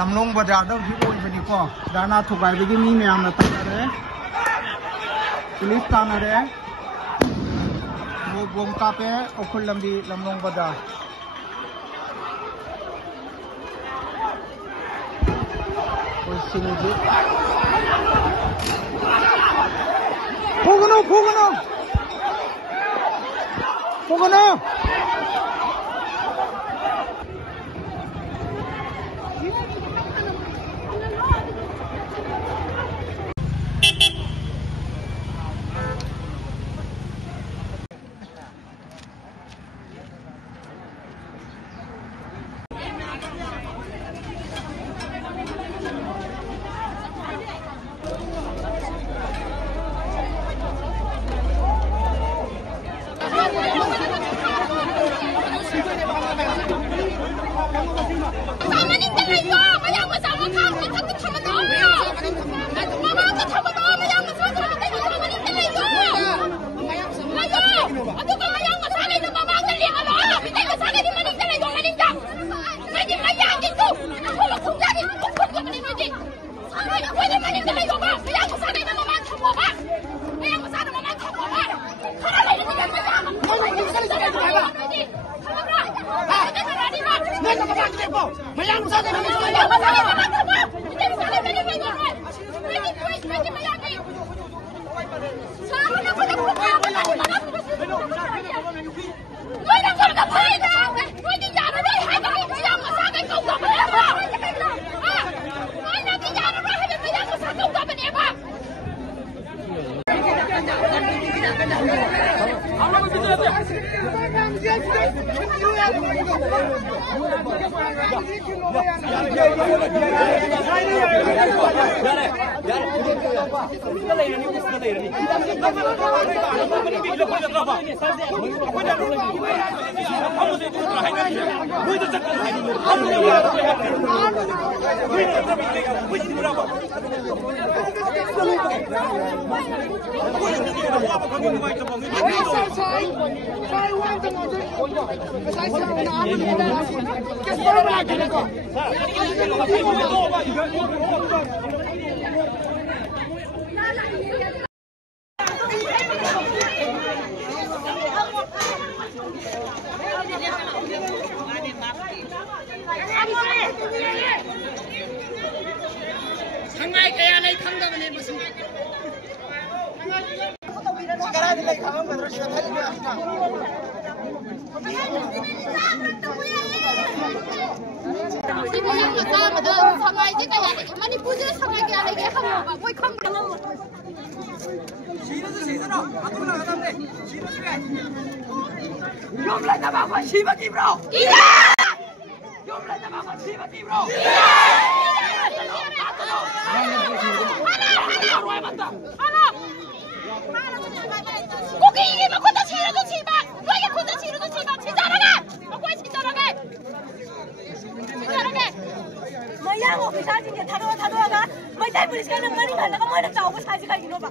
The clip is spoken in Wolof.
Lamlong bazaar da ji oi bani ko dana thugai bagi mi myam na tanare police tanare wo bom ka pe okhul lambi Lamlong bazaar oi sinji Pogono 상하이 kaya lay khang da bane musu kara lay khang ba dro shi thali ba Sibuyan ko sa mga sangay di kaya manipuje sangay kaya lay khang ba boy khang ba Sino atul na kadam de sino kaya yom la na ba ko shiba ki bro yom la na ba ko shiba ki bro 고기 이게 막 콘다 치료도 치마 너에게 콘다 치료도 치마 치자라게 먹고 치자라게 뭐야 그 사진이 다도가 뭐 달불이 시간은 많이 가다가 뭐는 나오고 사진 가기로 봐